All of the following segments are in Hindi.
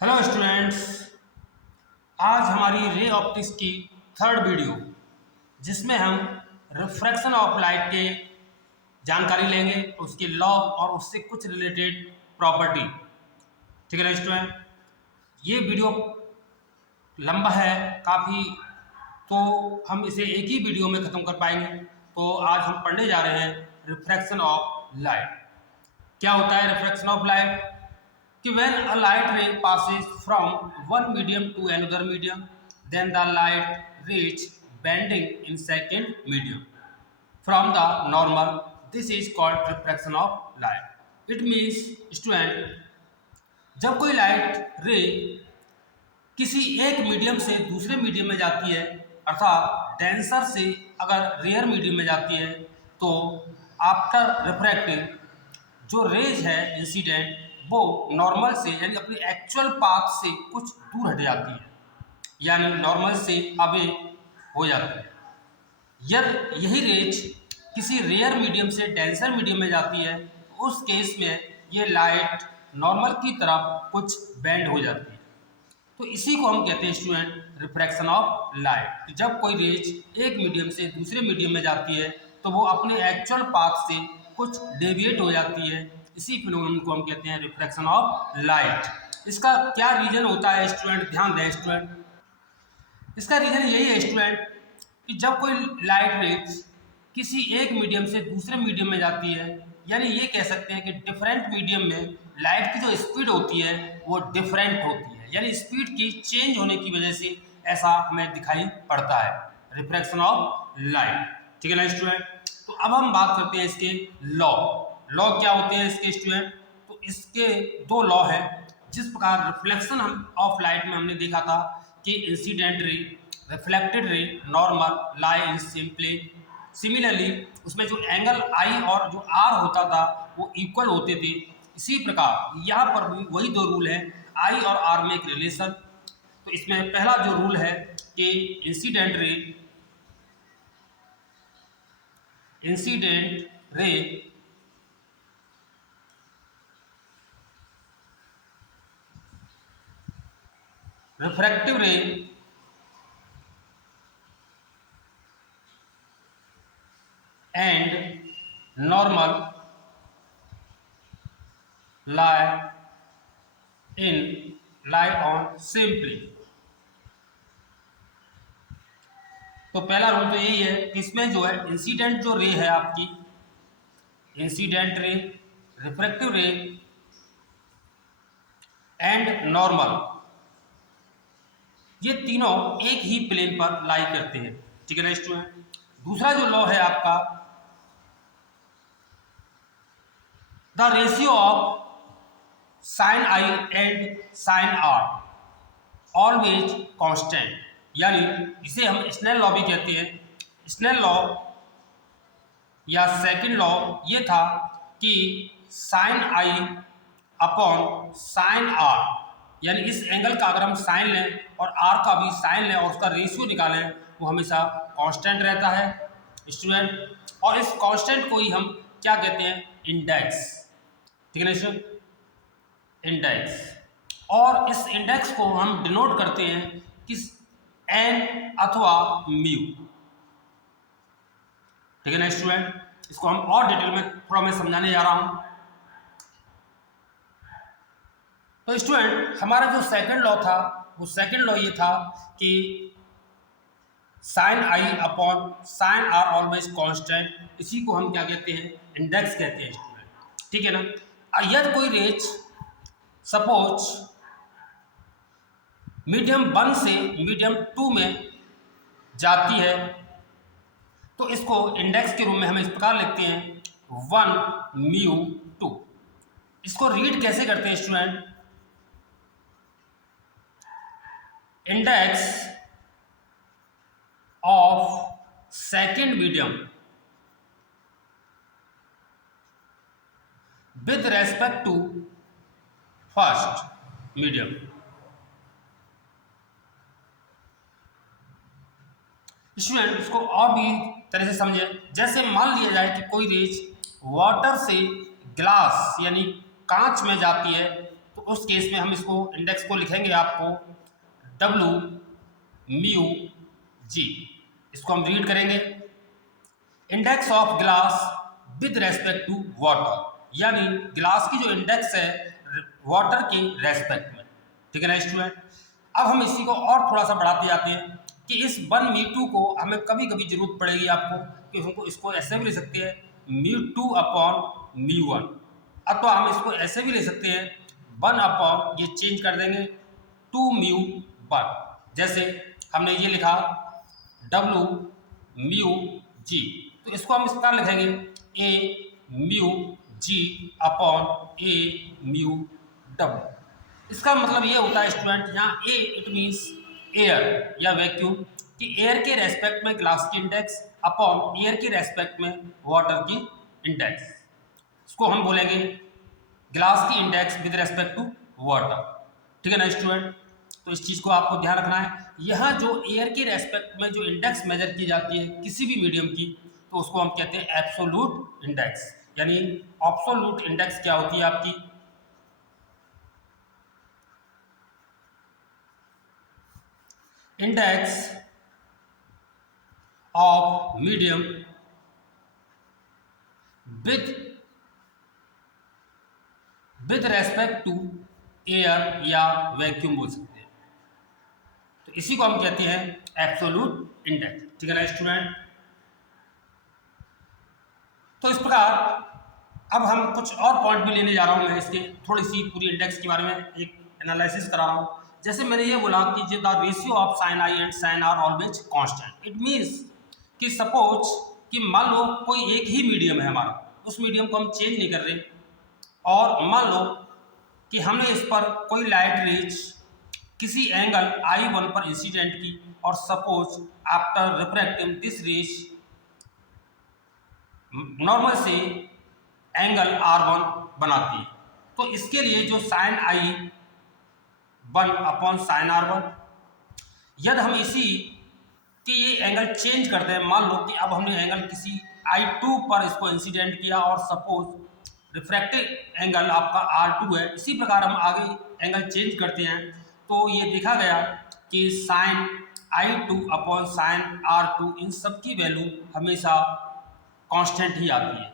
Hello students. आज हमारी रे ऑप्टिक्स की थर्ड वीडियो जिसमें हम रिफ्रैक्शन ऑफ लाइट के जानकारी लेंगे, उसके लॉ और उससे कुछ रिलेटेड प्रॉपर्टी। ठीक है ना स्टूडेंट, ये वीडियो लंबा है काफ़ी, तो हम इसे एक ही वीडियो में ख़त्म कर पाएंगे। तो आज हम पढ़ने जा रहे हैं रिफ्रैक्शन ऑफ लाइट। क्या होता है रिफ्रैक्शन ऑफ लाइट? कि when a light ray passes from one medium to another medium, then the light reach bending in second medium from the normal. This is called refraction of light. It means student, जब कोई लाइट रे किसी एक मीडियम से दूसरे मीडियम में जाती है, अर्थात डेंसर से अगर रेयर मीडियम में जाती है, तो आफ्टर रिफ्रैक्टिंग जो रेज है इंसिडेंट वो नॉर्मल से यानी अपनी एक्चुअल पाथ से कुछ दूर हट जाती है, यानी नॉर्मल से अवे हो जाती है। यदि यही रेज किसी रेयर मीडियम से डेंसर मीडियम में जाती है, तो उस केस में ये लाइट नॉर्मल की तरफ कुछ बेंड हो जाती है। तो इसी को हम कहते हैं स्टूडेंट रिफ्रैक्शन ऑफ लाइट। जब कोई रेज एक मीडियम से दूसरे मीडियम में जाती है तो वो अपने एक्चुअल पाथ से कुछ डेविएट हो जाती है। इसी फिनोमेनन को हम कहते हैं रिफ्रैक्शन ऑफ लाइट। इसका क्या रीजन होता है स्टूडेंट? ध्यान दें स्टूडेंट, इसका रीजन यही है स्टूडेंट कि जब कोई लाइट रेज किसी एक मीडियम से दूसरे मीडियम में जाती है, यानी ये कह सकते हैं कि डिफरेंट मीडियम में लाइट की जो स्पीड होती है वो डिफरेंट होती है, यानी स्पीड की चेंज होने की वजह से ऐसा हमें दिखाई पड़ता है रिफ्रैक्शन ऑफ लाइट। ठीक है ना स्टूडेंट? तो अब हम बात करते हैं इसके लॉ। लॉ क्या होते हैं इसके स्टूडेंट? तो इसके दो लॉ हैं। जिस प्रकार रिफ्लेक्शन ऑफ लाइट में हमने देखा था कि incident ray, reflected ray, normal lie in same plane. Similarly उसमें जो एंगल आई और जो आर होता था वो इक्वल होते थे। इसी प्रकार यहाँ पर भी वही दो रूल है, आई और आर में एक रिलेशन। तो इसमें पहला जो रूल है कि इंसिडेंट रे रिफ्रैक्टिव रे and normal lie on same plane। तो पहला रूल तो यही है कि इसमें जो है इंसिडेंट जो रे है आपकी, इंसिडेंट रे, रिफ्रैक्टिव रे एंड नॉर्मल, ये तीनों एक ही प्लेन पर लाई करते हैं। ठीक है ना स्टूडेंट? दूसरा जो लॉ है आपका, the ratio of sine i and sine r always constant, यानी इसे हम स्नेल लॉ भी कहते हैं। स्नेल लॉ या सेकंड लॉ ये था कि sine i upon sine r, यानी इस एंगल का अगर हम साइन लें और आर का भी साइन लें और उसका रेशियो निकालें, वो हमेशा कांस्टेंट रहता है स्टूडेंट। और इस कांस्टेंट को ही हम क्या कहते हैं? इंडेक्स। ठीक है ना स्टूडेंट? इंडेक्स। और इस इंडेक्स को हम डिनोट करते हैं किस एन अथवा म्यू। ठीक है ना स्टूडेंट? इसको हम और डिटेल में थोड़ा मैं समझाने जा रहा हूं। तो स्टूडेंट हमारा जो सेकंड लॉ था वो सेकंड लॉ ये था कि sine i upon sine r always constant. इसी को हम क्या कहते हैं? इंडेक्स कहते हैं स्टूडेंट। ठीक है ना? यदि कोई रेज सपोज मीडियम 1 से मीडियम 2 में जाती है, तो इसको इंडेक्स के रूप में हम इस प्रकार लिखते हैं 1 म्यू 2। इसको रीड कैसे करते हैं student? Index of second medium with respect to first medium. Student इसको और भी तरह से समझे। जैसे मान लिया जाए कि कोई रेज वाटर से ग्लास यानी कांच में जाती है, तो उस केस में हम इसको इंडेक्स को लिखेंगे आपको डब्ल्यू म्यू जी। इसको हम रीड करेंगे, index of glass with respect to water, यानी ग्लास की जो इंडेक्स है वाटर के रेस्पेक्ट में। ठीक है ना स्टूडेंट। अब हम इसी को और थोड़ा सा बढ़ाते जाते हैं कि इस 1 μ2 को हमें कभी कभी जरूरत पड़ेगी आपको कि हमको इसको ऐसे भी ले सकते हैं μ2 अपॉन μ1, अथवा हम इसको ऐसे भी ले सकते हैं 1 अपॉन, ये चेंज कर देंगे 2μ1। जैसे हमने ये लिखा डब्ल्यू म्यू जी, तो इसको हम इस प्रकार लिखेंगे a mu g upon a mu डब्ल्यू। इसका मतलब ये होता है स्टूडेंट, यहाँ ए इट मीन्स एयर या वैक्यूम, कि एयर के रेस्पेक्ट में ग्लास की इंडेक्स अपॉन एयर के रेस्पेक्ट में वाटर की इंडेक्स। इसको हम बोलेंगे ग्लास की index with respect to water. ठीक है ना स्टूडेंट। तो इस चीज़ को आपको ध्यान रखना है। यहाँ जो एयर के रेस्पेक्ट में जो इंडेक्स मेजर की जाती है किसी भी मीडियम की, तो उसको हम कहते हैं एब्सोल्यूट इंडेक्स। यानी एब्सोल्यूट इंडेक्स क्या होती है आपकी, index of medium with respect to air या वैक्यूम बोल सकते हैं। तो इसी को हम कहते हैं एब्सोल्यूट इंडेक्स। ठीक है ना स्टूडेंट। तो इस प्रकार अब हम कुछ और पॉइंट भी लेने जा रहा हूं, मैं इसके थोड़ी सी पूरी इंडेक्स के बारे में एक एनालिसिस करा रहा हूं। जैसे मैंने ये बोला कि the ratio of sine i and sine r always constant. It means कि सपोज कि मान लो कोई एक ही मीडियम है हमारा, उस मीडियम को हम चेंज नहीं कर रहे, और मान लो कि हमने इस पर कोई लाइट रेज किसी एंगल I1 पर इंसिडेंट की, और suppose after refracting this rays normal से एंगल R1 बनाती है। तो इसके लिए जो sign I1 upon sine R1, यदि हम इसी कि ये एंगल चेंज करते हैं, मान लो कि अब हमने एंगल किसी I2 पर इसको इंसिडेंट किया, और सपोज रिफ्रैक्टिव एंगल आपका R2 है, इसी प्रकार हम आगे एंगल चेंज करते हैं, तो ये देखा गया कि sign I2 upon sine R2 इन सब की वैल्यू हमेशा कांस्टेंट ही आती है।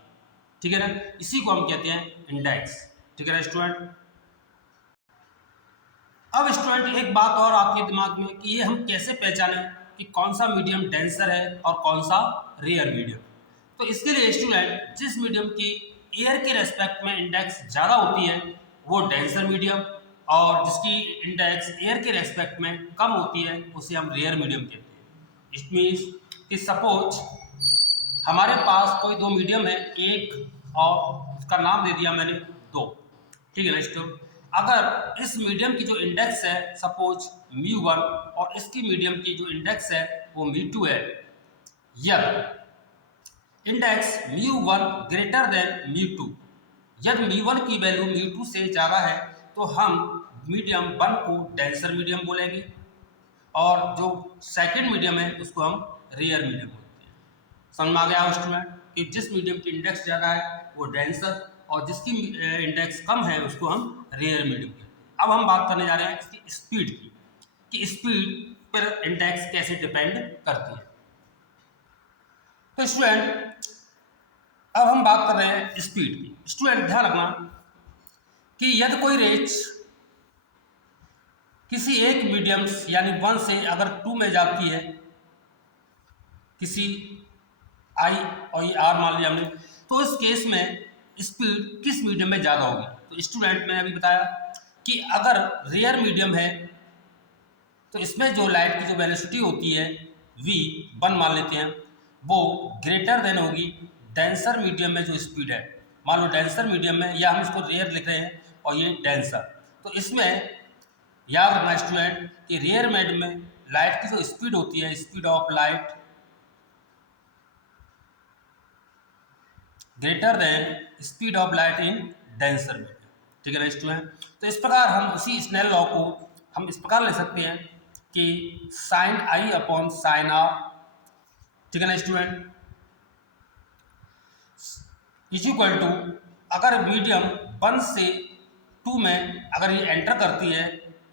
ठीक है ना, इसी को हम कहते हैं इंडेक्स। ठीक है ना स्टूडेंट। अब स्टूडेंट एक बात और आपके दिमाग में कि ये हम कैसे पहचानें कि कौन सा मीडियम डेंसर है और कौन सा रेयर मीडियम। तो इसके लिए स्टूडेंट जिस मीडियम की एयर के रेस्पेक्ट में इंडेक्स ज़्यादा होती है वो डेंसर मीडियम, और जिसकी इंडेक्स एयर के रेस्पेक्ट में कम होती है उसे हम रेयर मीडियम कहते हैं। इट मीन्स कि सपोज हमारे पास कोई दो मीडियम है, एक और उसका नाम दे दिया मैंने 2। ठीक है ना स्टूडेंट। अगर इस मीडियम की जो इंडेक्स है सपोज μ1 और इसकी मीडियम की जो इंडेक्स है वो μ2 है, यदि इंडेक्स μ1 ग्रेटर देन μ2, यदि μ1 की वैल्यू μ2 से ज़्यादा है तो हम मीडियम 1 को डेंसर मीडियम बोलेंगे, और जो सेकंड मीडियम है उसको हम रेयर मीडियम बोलते हैं। समझ में आ गया स्टूडेंट कि जिस मीडियम की इंडेक्स ज़्यादा है वो डेंसर, और जिसकी इंडेक्स कम है उसको हम रेयर मीडियम कहते हैं। अब हम बात करने जा रहे हैं इसकी स्पीड की, कि स्पीड पर इंडेक्स कैसे डिपेंड करती है। तो स्टूडेंट अब हम बात कर रहे हैं स्पीड की। स्टूडेंट ध्यान रखना कि यदि कोई रेज किसी एक मीडियम यानी 1 से अगर 2 में जाती है, किसी I और ये R मान लिया हमने, तो इस केस में स्पीड किस मीडियम में ज़्यादा होगी। तो स्टूडेंट मैंने अभी बताया कि अगर रेयर मीडियम है तो इसमें जो लाइट की जो वेलोसिटी होती है v1 मान लेते हैं, वो ग्रेटर देन होगी डेंसर मीडियम में जो स्पीड है। मान लो डेंसर मीडियम में, या हम इसको रेयर लिख रहे हैं और ये डेंसर, तो इसमें याद रखना स्टूडेंट कि रेयर मीडियम में लाइट की जो स्पीड होती है, speed of light greater than speed of light in denser medium. ठीक है ना स्टूडेंट। तो इस प्रकार हम उसी स्नेल लॉ को हम इस प्रकार ले सकते हैं कि sine I upon sine R, ठीक है ना स्टूडेंट, इज इक्वल टू, अगर मीडियम 1 से 2 में अगर ये एंटर करती है,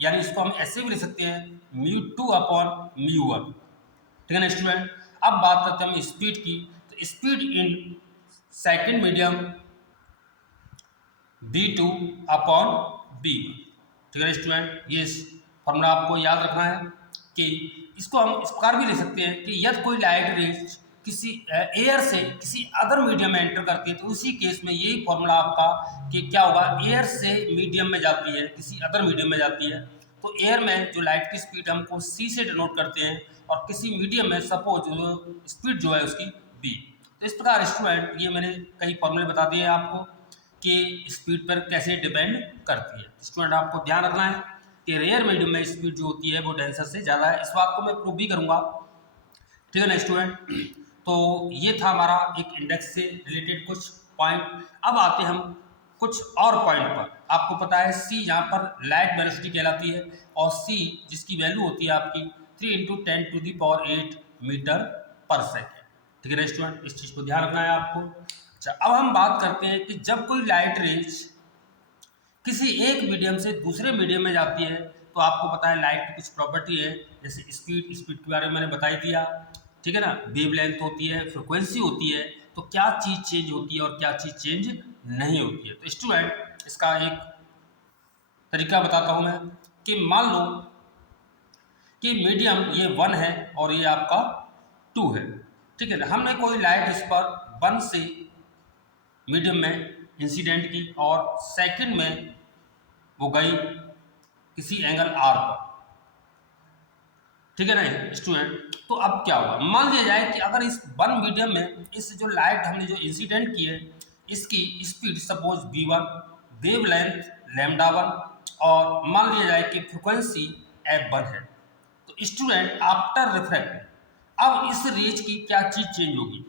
यानी इसको हम ऐसे भी लिख सकते हैं μ2 अपॉन μ1। ठीक है ना स्टूडेंट। अब बात करते हैं हम स्पीड की, तो speed in second medium v2 upon v1। ठीक है स्टूडेंट, ये फॉर्मूला आपको याद रखना है कि इसको हम इस प्रकार भी लिख सकते हैं कि यदि कोई लाइट रेज किसी एयर से किसी अदर मीडियम में एंटर करती है, तो उसी केस में यही फॉर्मूला आपका कि क्या होगा, एयर से मीडियम में जाती है, किसी अदर मीडियम में जाती है, तो एयर में जो लाइट की स्पीड हमको c से डिनोट करते हैं, और किसी मीडियम में सपोज स्पीड जो है उसकी b। तो इस प्रकार स्टूडेंट ये मैंने कई फॉर्मूले बता दिए आपको कि स्पीड पर कैसे डिपेंड करती है। स्टूडेंट आपको ध्यान रखना है कि रेयर मीडियम में स्पीड जो होती है वो डेंसर से ज़्यादा है। इस बात को मैं प्रूव भी करूँगा। ठीक है ना स्टूडेंट। तो ये था हमारा एक इंडेक्स से रिलेटेड कुछ पॉइंट। अब आते हम कुछ और पॉइंट पर। आपको पता है c यहाँ पर लाइट वेलोसिटी कहलाती है, और c जिसकी वैल्यू होती है आपकी 3 × 10⁸ मीटर पर सेकेंड। ठीक है ना स्टूडेंट, इस चीज़ को ध्यान रखना है आपको। अच्छा, अब हम बात करते हैं कि जब कोई लाइट रेज किसी एक मीडियम से दूसरे मीडियम में जाती है, तो आपको पता है लाइट की कुछ प्रॉपर्टी है, जैसे स्पीड के बारे में मैंने बता ही दिया। ठीक है ना, वेवलेंथ होती है, फ्रिक्वेंसी होती है, तो क्या चीज़ चेंज होती है और क्या चीज़ चेंज नहीं होती है। तो स्टूडेंट इसका एक तरीका बताता हूँ मैं कि मान लो कि मीडियम ये 1 है और ये आपका 2 है। ठीक है ना, हमने कोई लाइट इस पर 1 से मीडियम में इंसिडेंट की और सेकंड में वो गई किसी एंगल r पर। ठीक है ना स्टूडेंट। तो अब क्या होगा, मान लिया जाए कि अगर इस 1 मीडियम में इस जो लाइट हमने जो इंसिडेंट की है, इसकी स्पीड सपोज v1, वेवलेंथ λ1, और मान लिया जाए कि फ्रिक्वेंसी f1 है। तो स्टूडेंट आफ्टर रिफ्रैक्ट अब इस रेज की क्या चीज़ चेंज होगी,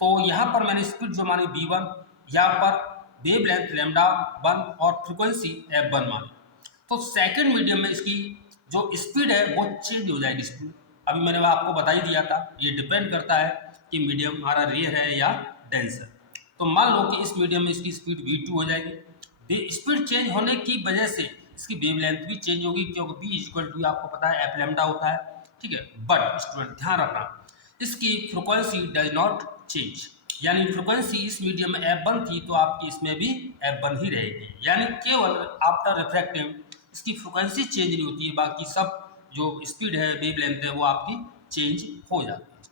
तो यहाँ पर मैंने स्पीड जो मानी v1, यहाँ पर वेवलेंथ λ1 और फ्रिक्वेंसी f1 मानी। तो सेकंड मीडियम में इसकी जो स्पीड है वो चेंज हो जाएगी स्पीड। अभी मैंने आपको बता ही दिया था, ये डिपेंड करता है कि मीडियम हमारा रेयर है या डेंसर। तो मान लो कि इस मीडियम में इसकी स्पीड v2 हो जाएगी। स्पीड चेंज होने की वजह से इसकी वेवलेंथ भी चेंज होगी, क्योंकि b = आपको पता है f λ होता है। ठीक है, बट स्टूडेंट ध्यान रखना, इसकी फ्रिक्वेंसी डज नॉट चेंज, यानी फ्रिक्वेंसी इस मीडियम में f1 थी तो आपकी इसमें भी f1 ही रहेगी, यानी केवल आफ्टर रिफ्रैक्टिंग इसकी फ्रिक्वेंसी चेंज नहीं होती है, बाकी सब जो स्पीड है, वेवलेंथ है, वो आपकी चेंज हो जाती है।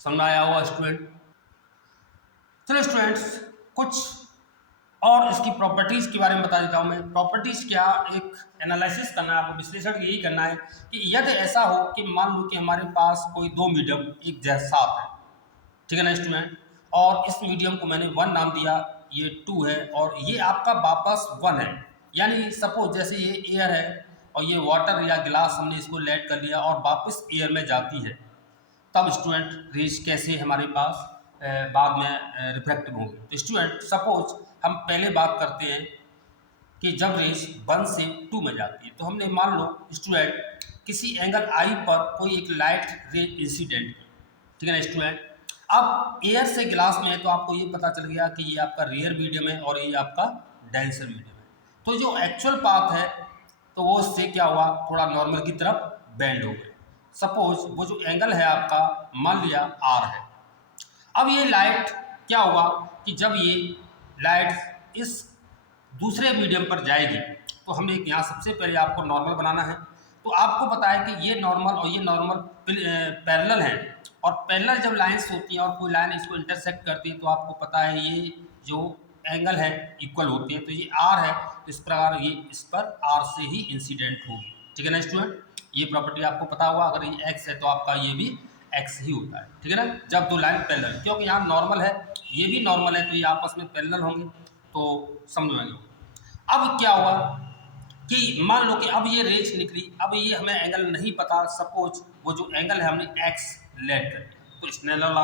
समझ में आया होगा स्टूडेंट। चलो स्टूडेंट्स, कुछ और इसकी प्रॉपर्टीज़ के बारे में बता देता हूँ मैं। प्रॉपर्टीज़ क्या, एक एनालिसिस करना है आपको, विश्लेषण यही करना है कि यदि ऐसा हो कि मान लो कि हमारे पास कोई 2 मीडियम एक जैसा है। ठीक है ना स्टूडेंट, और इस मीडियम को मैंने 1 नाम दिया, ये 2 है, और ये आपका वापस 1 है। यानी सपोज जैसे ये एयर है और ये वाटर या गिलास हमने इसको लेट कर लिया और वापस एयर में जाती है, तब स्टूडेंट रेज कैसे हमारे पास बाद में रिफ्लेक्टिव होंगे। तो स्टूडेंट सपोज हम पहले बात करते हैं कि जब रेज 1 से 2 में जाती है, तो हमने मान लो स्टूडेंट किसी एंगल I पर कोई एक लाइट रे इंसिडेंट की। ठीक है ना स्टूडेंट, अब एयर से गिलास में है तो आपको ये पता चल गया कि ये आपका रेयर मीडियम है और ये आपका डेंसर मीडियम है। तो जो एक्चुअल पाथ है तो वो इससे क्या हुआ, थोड़ा नॉर्मल की तरफ बेंड हो गया। सपोज वो जो एंगल है आपका मान लिया R है। अब ये लाइट क्या होगा कि जब ये लाइट इस दूसरे मीडियम पर जाएगी, तो हमें यहाँ सबसे पहले आपको नॉर्मल बनाना है। तो आपको पता है कि ये नॉर्मल और ये नॉर्मल पैरेलल हैं, और पैरेलल जब लाइंस होती हैं और कोई लाइन इसको इंटरसेक्ट करती है, तो आपको पता है ये जो एंगल है इक्वल होते हैं। तो ये R है, तो इस प्रकार ये इस पर R से ही इंसिडेंट होगी। ठीक है ना स्टूडेंट, ये प्रॉपर्टी आपको पता होगा। अगर ये X है तो आपका ये भी X ही होता है। ठीक है ना, जब दो लाइन पैरेलल, क्योंकि यहाँ नॉर्मल है ये भी नॉर्मल है, तो ये आपस में पैरेलल होंगे, तो समझ में आएंगे। अब क्या हुआ कि मान लो कि अब ये रेज निकली, अब ये हमें एंगल नहीं पता, सपोज वो जो एंगल है हमने X लेट कर, तो इसने लगाया